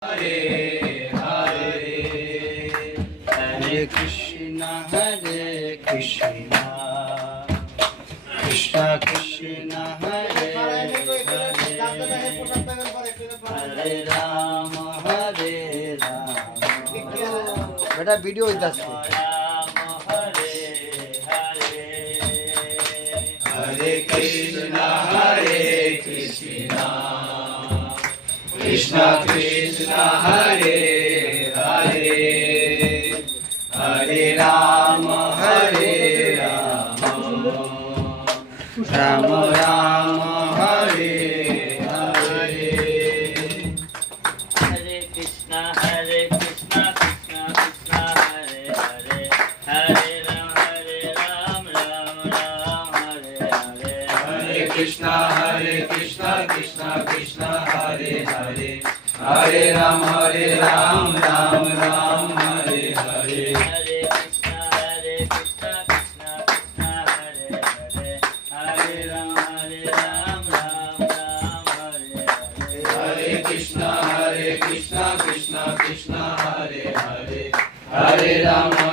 Hare Hare Hare Krishna Krishna Krishna Hare Hare Hare Rama बेटा video इधर Hare Krishna Krishna Krishna Hare Hare Hare Rama Rama Rama Hare Hare Hare Krishna Krishna Krishna Hare Hare Hare Ram Ram Ram Hare Hare Hare Krishna Krishna Krishna Hare Hare Hare Ram Ram Ram Hare Hare Hare Krishna Krishna Krishna Hare Hare Hare Ram Ram Ram Hare Hare Hare Krishna Krishna Krishna Hare Hare Hare Ram